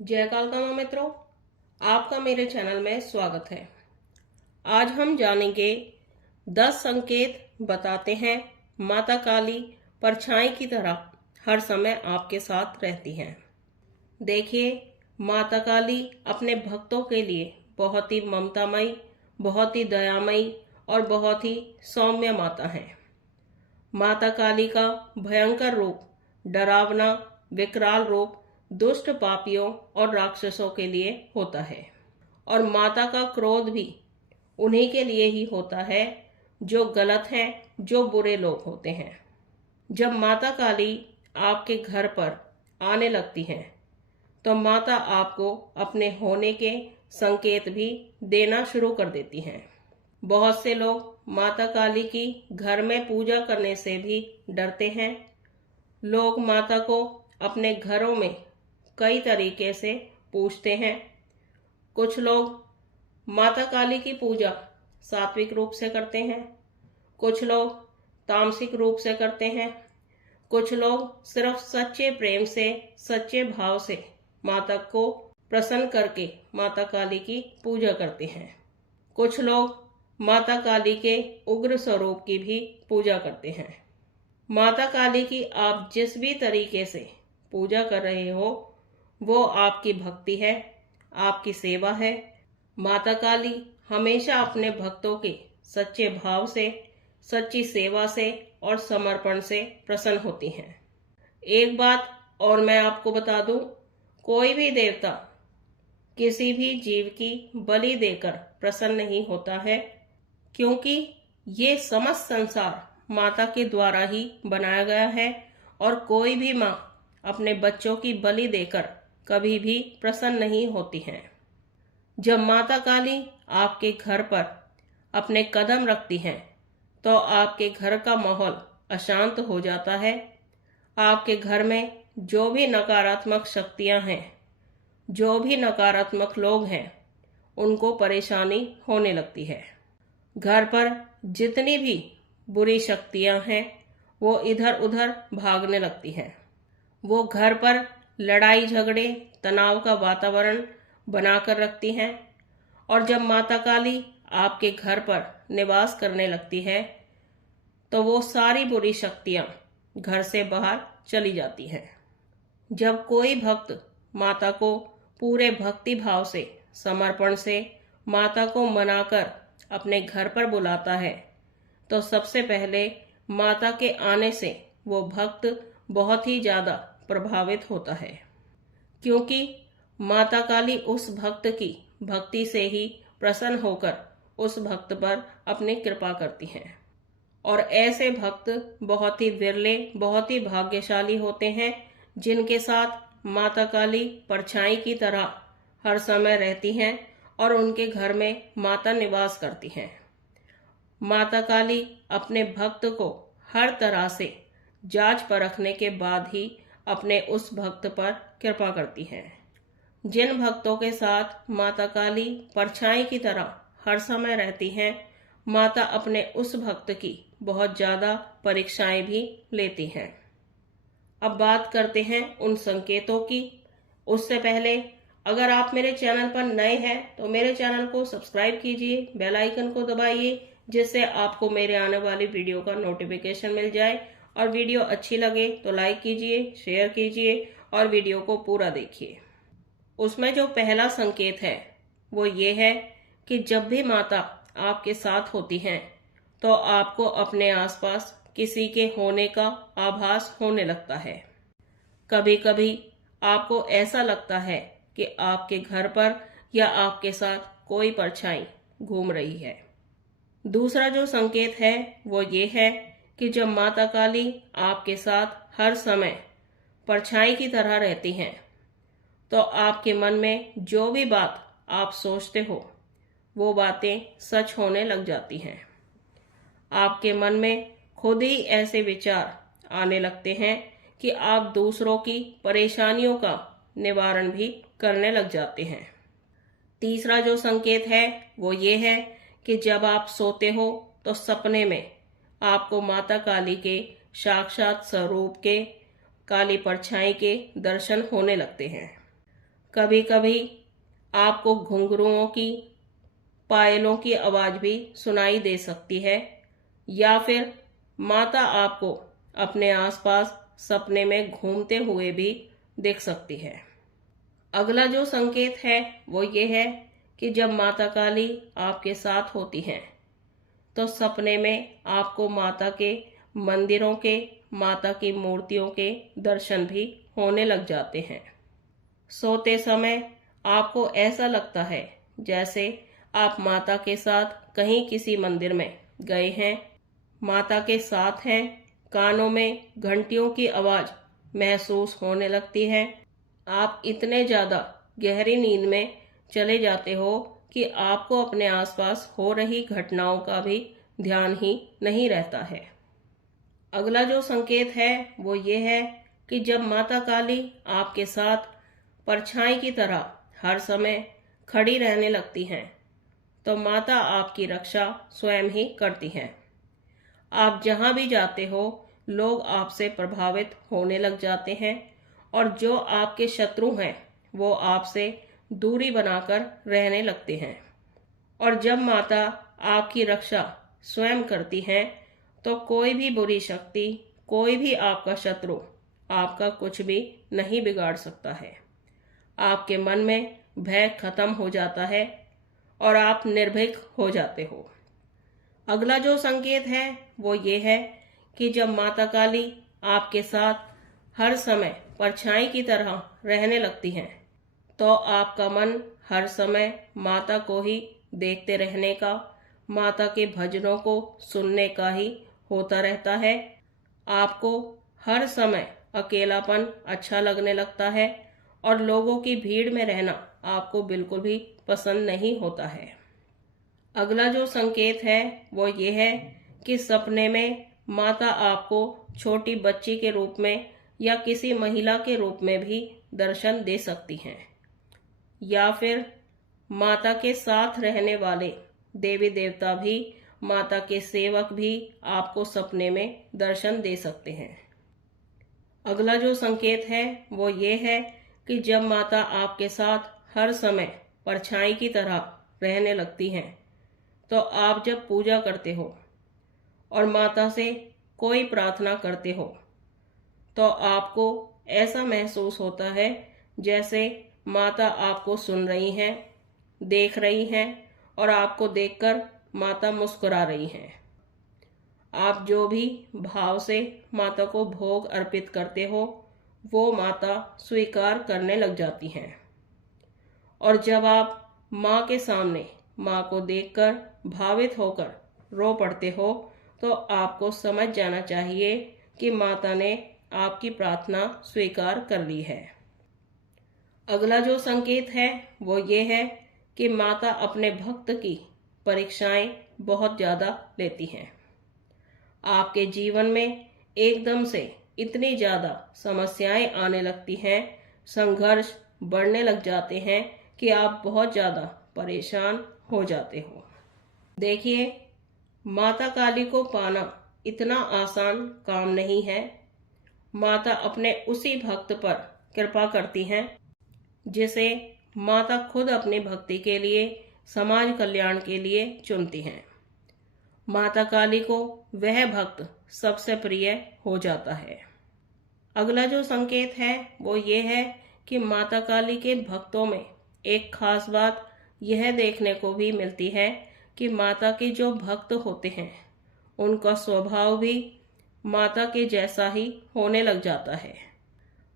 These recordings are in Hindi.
जय कालका माँ मित्रों, आपका मेरे चैनल में स्वागत है। आज हम जानेंगे 10 संकेत बताते हैं माता काली परछाई की तरह हर समय आपके साथ रहती हैं। देखिए, माता काली अपने भक्तों के लिए बहुत ही ममतामयी, बहुत ही दयामयी और बहुत ही सौम्य माता है। माता काली का भयंकर रूप, डरावना विकराल रूप दुष्ट पापियों और राक्षसों के लिए होता है, और माता का क्रोध भी उन्हीं के लिए ही होता है जो गलत हैं, जो बुरे लोग होते हैं। जब माता काली आपके घर पर आने लगती हैं तो माता आपको अपने होने के संकेत भी देना शुरू कर देती हैं। बहुत से लोग माता काली की घर में पूजा करने से भी डरते हैं। लोग माता को अपने घरों में कई तरीके से पूजते हैं। कुछ लोग माता काली की पूजा सात्विक रूप से करते हैं, कुछ लोग तामसिक रूप से करते हैं, कुछ लोग सिर्फ सच्चे प्रेम से, सच्चे भाव से माता को प्रसन्न करके माता काली की पूजा करते हैं। कुछ लोग माता काली के उग्र स्वरूप की भी पूजा करते हैं। माता काली की आप जिस भी तरीके से पूजा कर रहे हो वो आपकी भक्ति है, आपकी सेवा है। माता काली हमेशा अपने भक्तों के सच्चे भाव से, सच्ची सेवा से और समर्पण से प्रसन्न होती हैं। एक बात और मैं आपको बता दूं, कोई भी देवता किसी भी जीव की बलि देकर प्रसन्न नहीं होता है, क्योंकि ये समस्त संसार माता के द्वारा ही बनाया गया है और कोई भी माँ अपने बच्चों की बलि देकर कभी भी प्रसन्न नहीं होती हैं। जब माता काली आपके घर पर अपने कदम रखती हैं तो आपके घर का माहौल अशांत हो जाता है। आपके घर में जो भी नकारात्मक शक्तियां हैं, जो भी नकारात्मक लोग हैं, उनको परेशानी होने लगती है। घर पर जितनी भी बुरी शक्तियां हैं वो इधर उधर भागने लगती हैं। वो घर पर लड़ाई झगड़े, तनाव का वातावरण बनाकर रखती हैं, और जब माता काली आपके घर पर निवास करने लगती है तो वो सारी बुरी शक्तियां घर से बाहर चली जाती हैं। जब कोई भक्त माता को पूरे भक्ति भाव से, समर्पण से माता को मनाकर अपने घर पर बुलाता है तो सबसे पहले माता के आने से वो भक्त बहुत ही ज्यादा प्रभावित होता है, क्योंकि माता काली उस भक्त की भक्ति से ही प्रसन्न होकर उस भक्त पर अपनी कृपा करती हैं। और ऐसे भक्त बहुत ही विरले, बहुत ही भाग्यशाली होते हैं जिनके साथ माता काली परछाई की तरह हर समय रहती हैं और उनके घर में माता निवास करती हैं। माता काली अपने भक्त को हर तरह से जांच परखने के बाद ही अपने उस भक्त पर कृपा करती हैं। जिन भक्तों के साथ माता काली परछाई की तरह हर समय रहती हैं, माता अपने उस भक्त की बहुत ज्यादा परीक्षाएं भी लेती हैं। अब बात करते हैं उन संकेतों की। उससे पहले अगर आप मेरे चैनल पर नए हैं तो मेरे चैनल को सब्सक्राइब कीजिए, बेल आइकन को दबाइए, जिससे आपको मेरे आने वाली वीडियो का नोटिफिकेशन मिल जाए। और वीडियो अच्छी लगे तो लाइक कीजिए, शेयर कीजिए और वीडियो को पूरा देखिए। उसमें जो पहला संकेत है वो ये है कि जब भी माता आपके साथ होती हैं तो आपको अपने आसपास किसी के होने का आभास होने लगता है। कभी कभी आपको ऐसा लगता है कि आपके घर पर या आपके साथ कोई परछाई घूम रही है। दूसरा जो संकेत है वो ये है कि जब माता काली आपके साथ हर समय परछाई की तरह रहती हैं तो आपके मन में जो भी बात आप सोचते हो वो बातें सच होने लग जाती हैं। आपके मन में खुद ही ऐसे विचार आने लगते हैं कि आप दूसरों की परेशानियों का निवारण भी करने लग जाते हैं। तीसरा जो संकेत है वो ये है कि जब आप सोते हो तो सपने में आपको माता काली के साक्षात स्वरूप के, काली परछाई के दर्शन होने लगते हैं। कभी कभी आपको घुंघरुओं की, पायलों की आवाज भी सुनाई दे सकती है, या फिर माता आपको अपने आसपास सपने में घूमते हुए भी दिख सकती है। अगला जो संकेत है वो ये है कि जब माता काली आपके साथ होती हैं तो सपने में आपको माता के मंदिरों के, माता की मूर्तियों के दर्शन भी होने लग जाते हैं। सोते समय आपको ऐसा लगता है जैसे आप माता के साथ कहीं किसी मंदिर में गए हैं, माता के साथ हैं, कानों में घंटियों की आवाज महसूस होने लगती है। आप इतने ज्यादा गहरी नींद में चले जाते हो कि आपको अपने आसपास हो रही घटनाओं का भी ध्यान ही नहीं रहता है। अगला जो संकेत है वो ये है कि जब माता काली आपके साथ परछाई की तरह हर समय खड़ी रहने लगती हैं तो माता आपकी रक्षा स्वयं ही करती हैं। आप जहां भी जाते हो लोग आपसे प्रभावित होने लग जाते हैं और जो आपके शत्रु हैं वो आपसे दूरी बनाकर रहने लगते हैं। और जब माता आपकी रक्षा स्वयं करती हैं तो कोई भी बुरी शक्ति, कोई भी आपका शत्रु आपका कुछ भी नहीं बिगाड़ सकता है। आपके मन में भय खत्म हो जाता है और आप निर्भीक हो जाते हो। अगला जो संकेत है वो ये है कि जब माता काली आपके साथ हर समय परछाई की तरह रहने लगती हैं तो आपका मन हर समय माता को ही देखते रहने का, माता के भजनों को सुनने का ही होता रहता है। आपको हर समय अकेलापन अच्छा लगने लगता है और लोगों की भीड़ में रहना आपको बिल्कुल भी पसंद नहीं होता है। अगला जो संकेत है वो ये है कि सपने में माता आपको छोटी बच्ची के रूप में या किसी महिला के रूप में भी दर्शन दे सकती हैं, या फिर माता के साथ रहने वाले देवी देवता भी, माता के सेवक भी आपको सपने में दर्शन दे सकते हैं। अगला जो संकेत है वो ये है कि जब माता आपके साथ हर समय परछाई की तरह रहने लगती हैं तो आप जब पूजा करते हो और माता से कोई प्रार्थना करते हो तो आपको ऐसा महसूस होता है जैसे माता आपको सुन रही हैं, देख रही हैं और आपको देखकर माता मुस्कुरा रही हैं। आप जो भी भाव से माता को भोग अर्पित करते हो वो माता स्वीकार करने लग जाती हैं। और जब आप माँ के सामने माँ को देखकर भावित होकर रो पड़ते हो तो आपको समझ जाना चाहिए कि माता ने आपकी प्रार्थना स्वीकार कर ली है। अगला जो संकेत है वो ये है कि माता अपने भक्त की परीक्षाएं बहुत ज्यादा लेती हैं। आपके जीवन में एकदम से इतनी ज्यादा समस्याएं आने लगती हैं, संघर्ष बढ़ने लग जाते हैं कि आप बहुत ज्यादा परेशान हो जाते हो। देखिए, माता काली को पाना इतना आसान काम नहीं है। माता अपने उसी भक्त पर कृपा करती हैं जिसे माता खुद अपनी भक्ति के लिए, समाज कल्याण के लिए चुनती हैं। माता काली को वह भक्त सबसे प्रिय हो जाता है। अगला जो संकेत है वो ये है कि माता काली के भक्तों में एक खास बात यह देखने को भी मिलती है कि माता के जो भक्त होते हैं उनका स्वभाव भी माता के जैसा ही होने लग जाता है।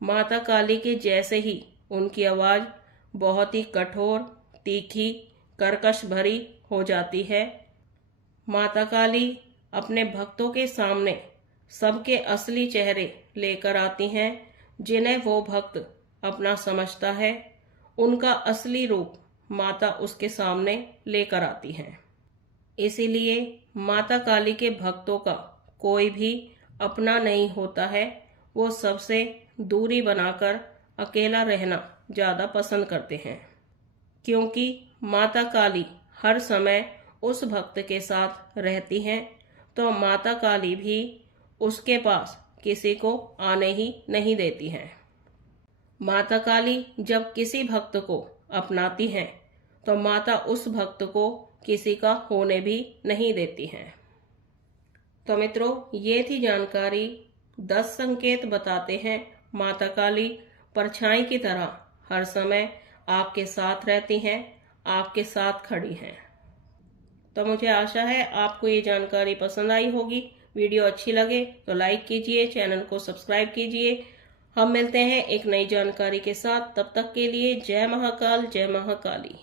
माता काली के जैसे ही उनकी आवाज बहुत ही कठोर, तीखी, कर्कश भरी हो जाती है। माता काली अपने भक्तों के सामने सबके असली चेहरे लेकर आती हैं जिन्हें वो भक्त अपना समझता है। उनका असली रूप माता उसके सामने लेकर आती हैं। इसीलिए माता काली के भक्तों का कोई भी अपना नहीं होता है। वो सबसे दूरी बनाकर अकेला रहना ज्यादा पसंद करते हैं, क्योंकि माता काली हर समय उस भक्त के साथ रहती हैं तो माता काली भी उसके पास किसी को आने ही नहीं देती हैं। माता काली जब किसी भक्त को अपनाती हैं तो माता उस भक्त को किसी का होने भी नहीं देती हैं। तो मित्रों, ये थी जानकारी। 10 संकेत बताते हैं माता काली परछाई की तरह हर समय आपके साथ रहती हैं, आपके साथ खड़ी हैं। तो मुझे आशा है आपको ये जानकारी पसंद आई होगी। वीडियो अच्छी लगे तो लाइक कीजिए, चैनल को सब्सक्राइब कीजिए। हम मिलते हैं एक नई जानकारी के साथ। तब तक के लिए जय महाकाल, जय महाकाली।